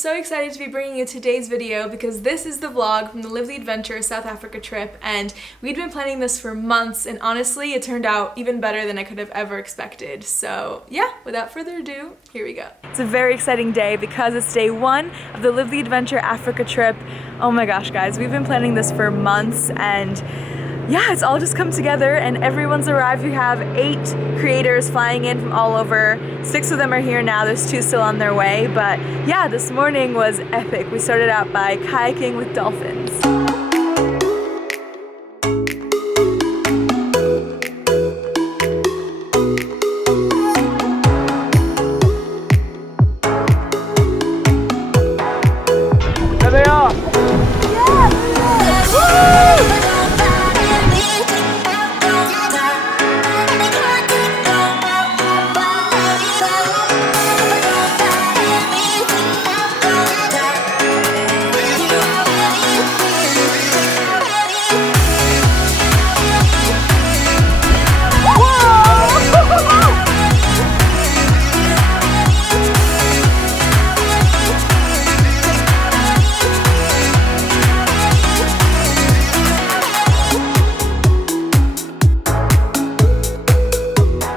so excited to be bringing you today's video because this is the vlog from the Live the Adventure South Africa trip, and we'd been planning this for months, and honestly it turned out even better than I could have ever expected. So yeah, without further ado, here we go. It's a very exciting day because it's day one of the Live the Adventure Africa trip. Oh my gosh guys, we've been planning this for months, and yeah, it's all just come together and everyone's arrived. We have 8 creators flying in from all over. 6 of them are here now, there's 2 still on their way. But yeah, this morning was epic. We started out by kayaking with dolphins. There they are!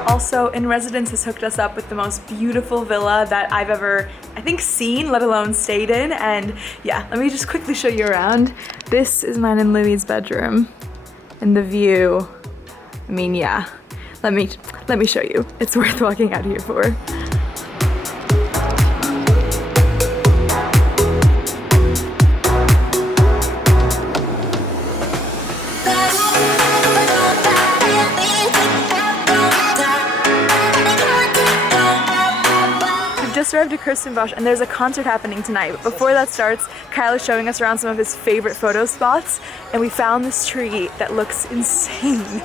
Also, In Residence has hooked us up with the most beautiful villa that I've ever, I think, seen, let alone stayed in. And yeah, let me just quickly show you around. This is mine and Louie's bedroom, and the view. I mean, yeah, let me show you. It's worth walking out here for. Just arrived at Kirstenbosch and there's a concert happening tonight. But before that starts, Kyle is showing us around some of his favorite photo spots, and we found this tree that looks insane.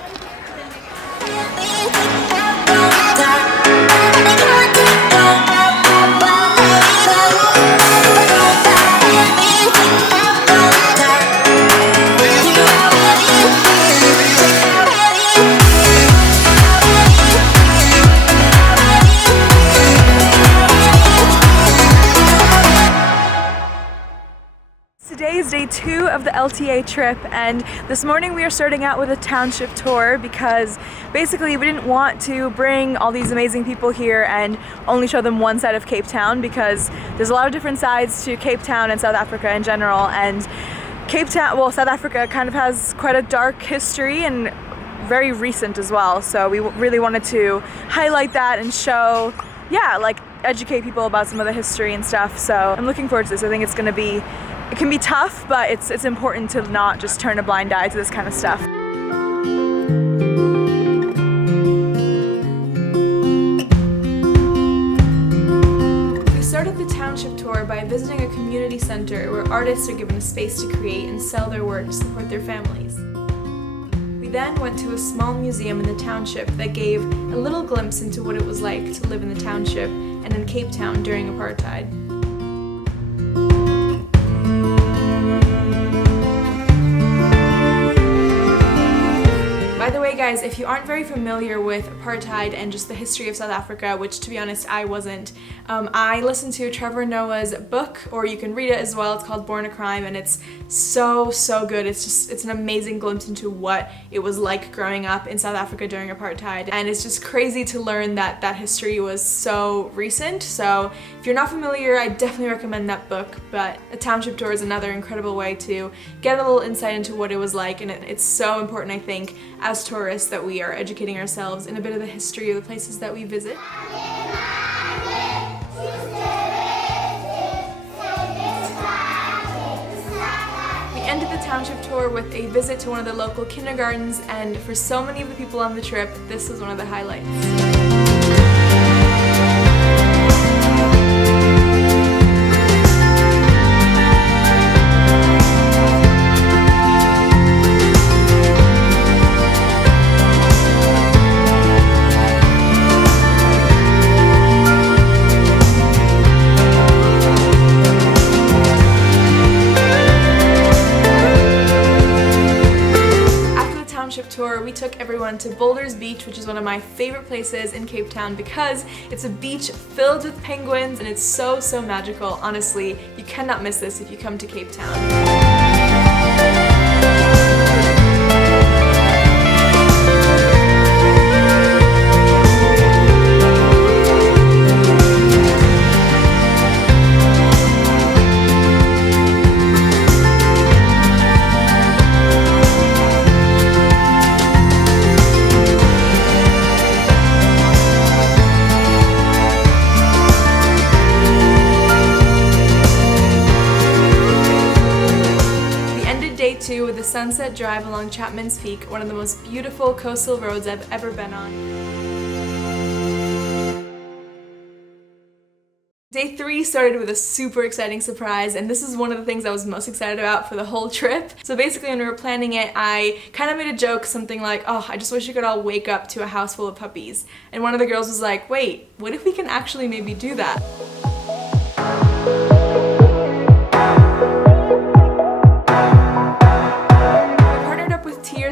Today is day 2 of the LTA trip, and this morning we are starting out with a township tour because basically we didn't want to bring all these amazing people here and only show them one side of Cape Town, because there's a lot of different sides to Cape Town and South Africa in general. And Cape Town, well, South Africa kind of has quite a dark history and very recent as well, so we really wanted to highlight that and show, yeah, like educate people about some of the history and stuff. So I'm looking forward to this. I think it's going to be, it can be tough, but it's important to not just turn a blind eye to this kind of stuff. We started the township tour by visiting a community center where artists are given a space to create and sell their work to support their families. We then went to a small museum in the township that gave a little glimpse into what it was like to live in the township and in Cape Town during apartheid. By the way guys, if you aren't very familiar with apartheid and just the history of South Africa, which to be honest I wasn't, I listened to Trevor Noah's book, or you can read it as well. It's called Born a Crime, and it's so good. It's an amazing glimpse into what it was like growing up in South Africa during apartheid, and it's just crazy to learn that that history was so recent. So if you're not familiar, I definitely recommend that book. But a township tour is another incredible way to get a little insight into what it was like, and it's so important, I think, as tourists, that we are educating ourselves in a bit of the history of the places that we visit. We ended the township tour with a visit to one of the local kindergartens, and for so many of the people on the trip, this was one of the highlights. tour, we took everyone went to Boulder's Beach, which is one of my favorite places in Cape Town because it's a beach filled with penguins and it's so, so magical. Honestly, you cannot miss this if you come to Cape Town. With the sunset drive along Chapman's Peak, one of the most beautiful coastal roads I've ever been on. Day 3 started with a super exciting surprise, and this is one of the things I was most excited about for the whole trip. So basically when we were planning it, I kind of made a joke, something like, oh, I just wish you could all wake up to a house full of puppies. And one of the girls was like, wait, what if we can actually maybe do that?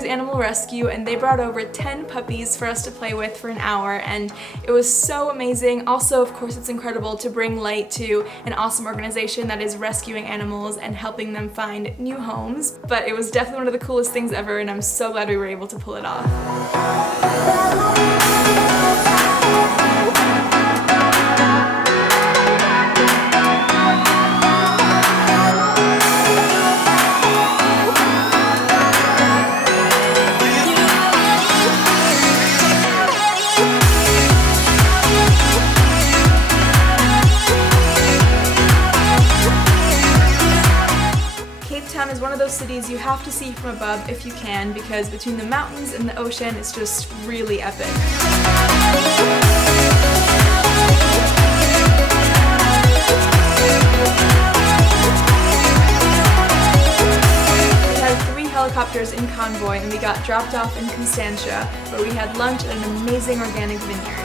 Animal Rescue, and they brought over 10 puppies for us to play with for an hour, and it was so amazing. Also, of course, it's incredible to bring light to an awesome organization that is rescuing animals and helping them find new homes. But it was definitely one of the coolest things ever, and I'm so glad we were able to pull it off. Is one of those cities you have to see from above if you can, because between the mountains and the ocean, it's just really epic. We had 3 helicopters in convoy, and we got dropped off in Constantia, where we had lunch at an amazing organic vineyard.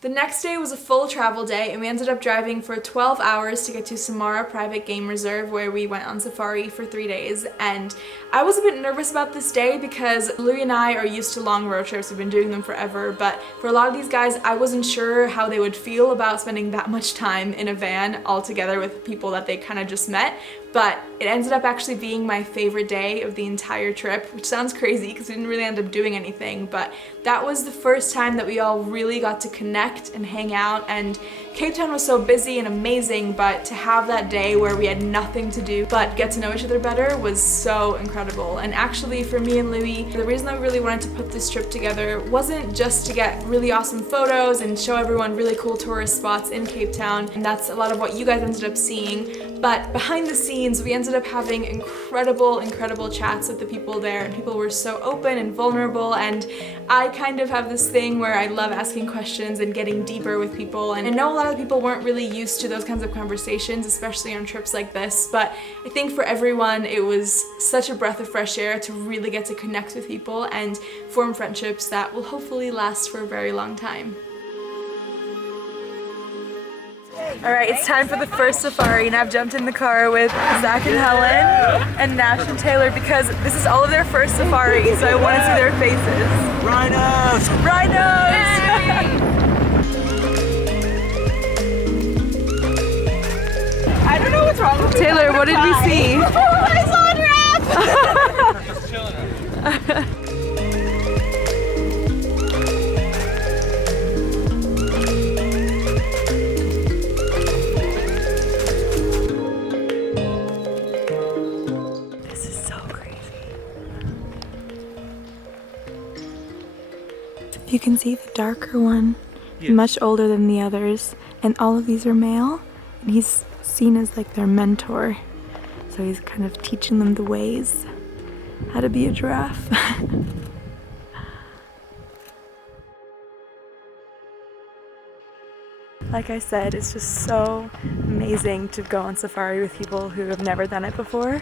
The next day was a full travel day, and we ended up driving for 12 hours to get to Samara Private Game Reserve, where we went on safari for 3 days. And I was a bit nervous about this day because Louie and I are used to long road trips. We've been doing them forever, but for a lot of these guys, I wasn't sure how they would feel about spending that much time in a van all together with people that they kind of just met. But it ended up actually being my favorite day of the entire trip, which sounds crazy because we didn't really end up doing anything, but that was the first time that we all really got to connect and hang out. And Cape Town was so busy and amazing, but to have that day where we had nothing to do but get to know each other better was so incredible. And actually for me and Louie, the reason I really wanted to put this trip together wasn't just to get really awesome photos and show everyone really cool tourist spots in Cape Town, and that's a lot of what you guys ended up seeing, but behind the scenes we ended up having incredible chats with the people there, and people were so open and vulnerable, and I kind of have this thing where I love asking questions and getting deeper with people, and I know a lot of people weren't really used to those kinds of conversations, especially on trips like this, but I think for everyone it was such a breath of fresh air to really get to connect with people and form friendships that will hopefully last for a very long time. Alright, it's time for the first safari, and I've jumped in the car with Zack and Helen and Nash and Taylor because this is all of their first safari, so I want to see their faces. Rhinos! Rhinos! I don't know what's wrong with Taylor, what did we see? I saw a giraffe! Just chilling. You can see the darker one, much older than the others, and all of these are male, and he's seen as like their mentor, so he's kind of teaching them the ways, how to be a giraffe. Like I said, it's just so amazing to go on safari with people who have never done it before.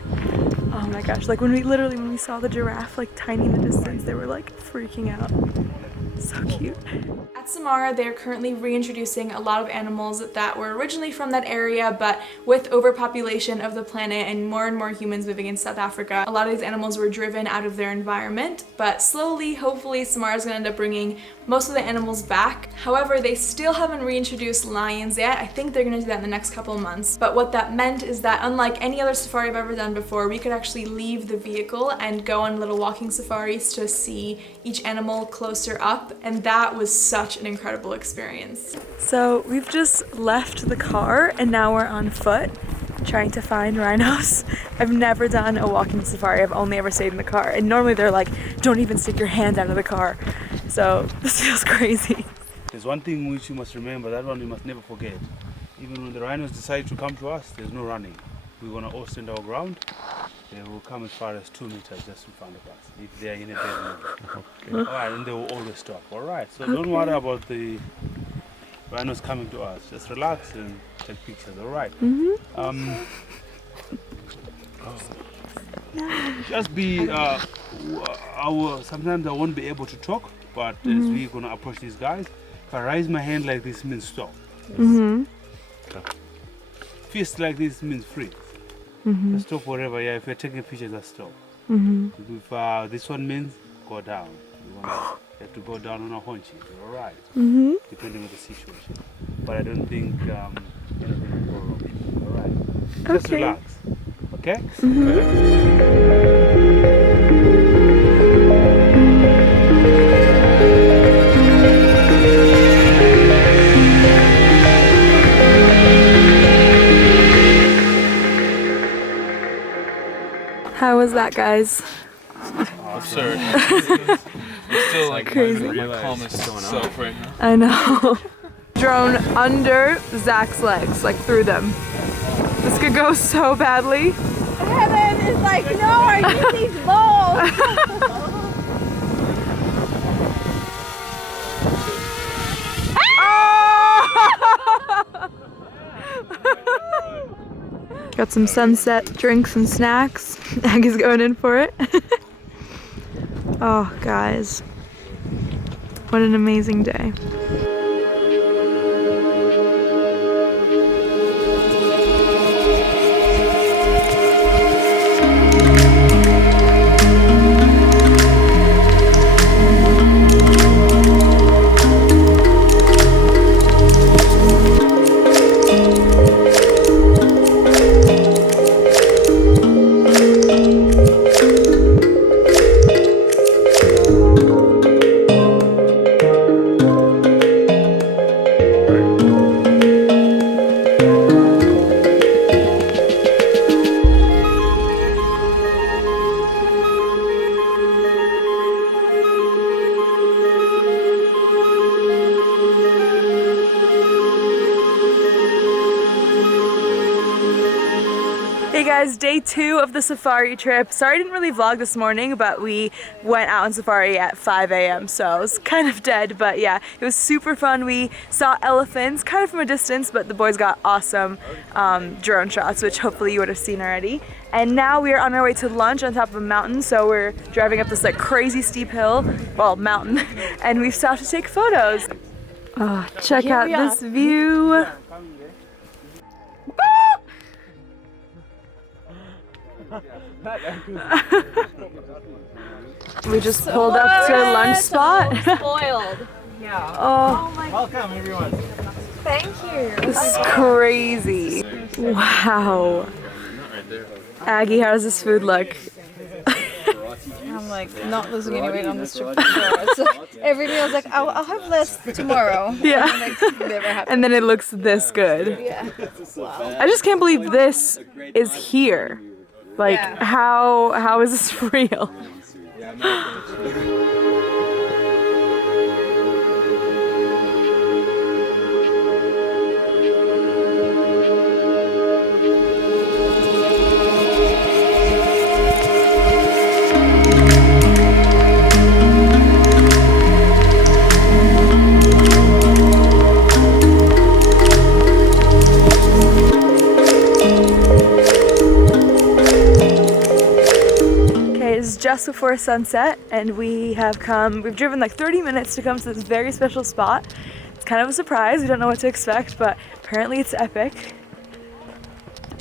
Oh my gosh, like when we saw the giraffe like tiny in the distance, they were like freaking out. So cute. At Samara, they're currently reintroducing a lot of animals that were originally from that area, but with overpopulation of the planet and more humans moving in South Africa, a lot of these animals were driven out of their environment, but slowly, hopefully, Samara's gonna end up bringing most of the animals back. However, they still haven't reintroduced lions yet. I think they're gonna do that in the next couple of months, but what that meant is that unlike any other safari I've ever done before, we could actually leave the vehicle and go on little walking safaris to see each animal closer up, and that was such an incredible experience. So we've just left the car and now we're on foot trying to find rhinos. I've never done a walking safari, I've only ever stayed in the car, and normally they're like, don't even stick your hand out of the car. So this feels crazy. There's one thing which you must remember, that one you must never forget. Even when the rhinos decide to come to us, there's no running. We're gonna all stand our ground. They will come as far as 2 meters just in front of us if they are in a dead mood. Okay. Alright, and they will always stop. Alright, so don't worry about the rhinos coming to us. Just relax and take pictures. Alright. Just be sometimes I won't be able to talk, but as we're gonna approach these guys, if I raise my hand like this means stop. Fist like this means freeze. Just stop wherever. Yeah, if you're taking pictures, just stop. If this one means go down. You have to go down on a haunches. Alright. Depending on the situation. But I don't think anything will go wrong. Alright. Just relax. Okay? How was that, guys? Absurd. I'm still like crazy. My calmest self right now. I know. Drone under Zach's legs, like through them. This could go so badly. Helen is like, no, I need these balls. Got some sunset drinks and snacks. Aggie's going in for it. Oh, guys. What an amazing day. Hey guys, day 2 of the safari trip. Sorry I didn't really vlog this morning, but we went out on safari at 5 a.m. so it was kind of dead, but yeah, it was super fun. We saw elephants kind of from a distance, but the boys got awesome drone shots, which hopefully you would have seen already. And now we are on our way to lunch on top of a mountain, so we're driving up this like crazy steep hill, well, mountain, and we've stopped to take photos. Oh, check out this view. We just pulled up to a lunch spot. Spoiled. Yeah. Oh, my Welcome, everyone. Thank you. this is crazy. Wow. Aggie, how does this food look? I'm like not losing any weight on this trip for sure. So every meal's like, I'll have less tomorrow. Yeah. Never happens. And then it looks this good. Yeah. Wow. I just can't believe this is here. Like, Yeah. how is this real? just before sunset, and we've driven like 30 minutes to come to this very special spot. It's kind of a surprise, we don't know what to expect, but apparently it's epic.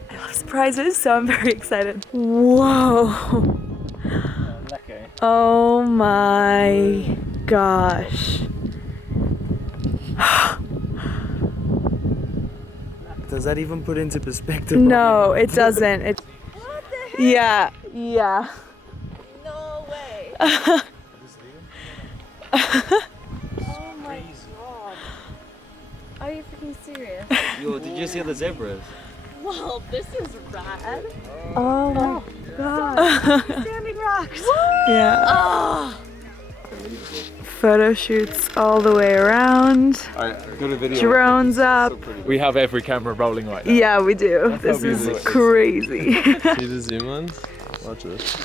I love surprises, so I'm very excited. Whoa! Oh my gosh. Does that even put into perspective? No, it doesn't. What the heck? Yeah. No way. Oh my god. Are you freaking serious? Yo, did you see the zebras? Wow, this is rad. Oh my god. Standing rocks. Yeah. Oh. Photo shoots all the way around. Alright, go to video. Drones up. We have every camera rolling right now. Yeah, we do. This is crazy. See the zoom lens? Watch this.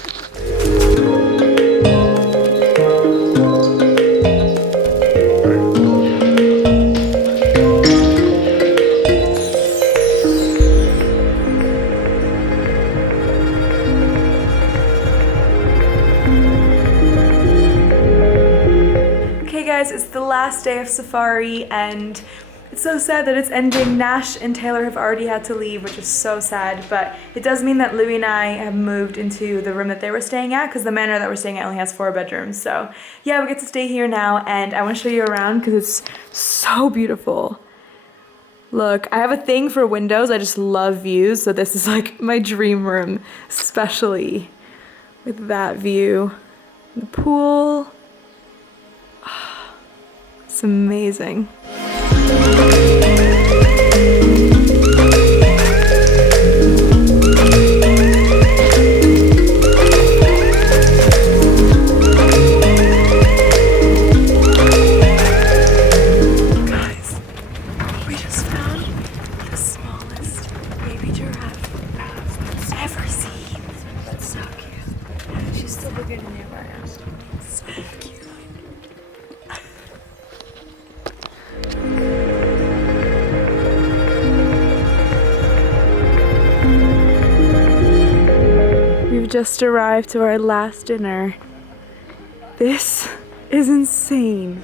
It's the last day of safari, and it's so sad that it's ending. Nash and Taylor have already had to leave, which is so sad, but it does mean that Louie and I have moved into the room that they were staying at, because the manor that we're staying at only has 4 bedrooms. So yeah, we get to stay here now, and I want to show you around because it's so beautiful. Look, I have a thing for windows. I just love views, so this is like my dream room, especially with that view. The pool. It's amazing. Guys, we just found the smallest baby giraffe I've ever seen. That's so cute. She's still bigger than you, Raya. So cute. We've just arrived to our last dinner. This is insane.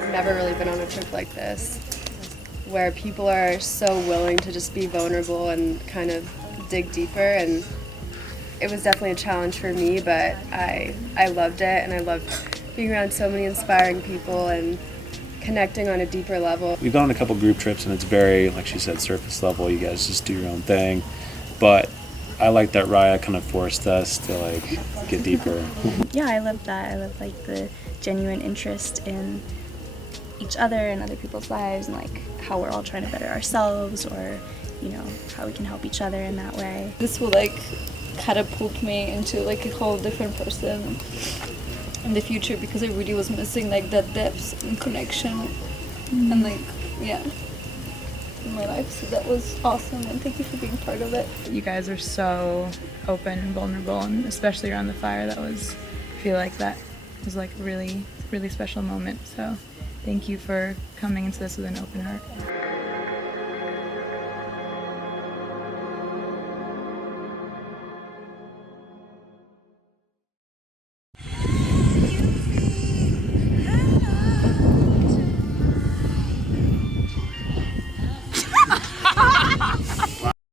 I've never really been on a trip like this, where people are so willing to just be vulnerable and kind of dig deeper, and it was definitely a challenge for me, but I loved it, and I loved being around so many inspiring people and connecting on a deeper level. We've gone on a couple group trips, and it's very, like she said, surface level. You guys just do your own thing, but I like that Raya kind of forced us to like get deeper. Yeah, I love that. I love like the genuine interest in each other and other people's lives, and like how we're all trying to better ourselves, or you know, how we can help each other in that way. This will like catapult me into like a whole different person in the future, because I really was missing like that depth and connection and like, yeah, in my life. So that was awesome, and thank you for being part of it. You guys are so open and vulnerable, and especially around the fire, I feel like that was like a really, really special moment. So thank you for coming into this with an open heart.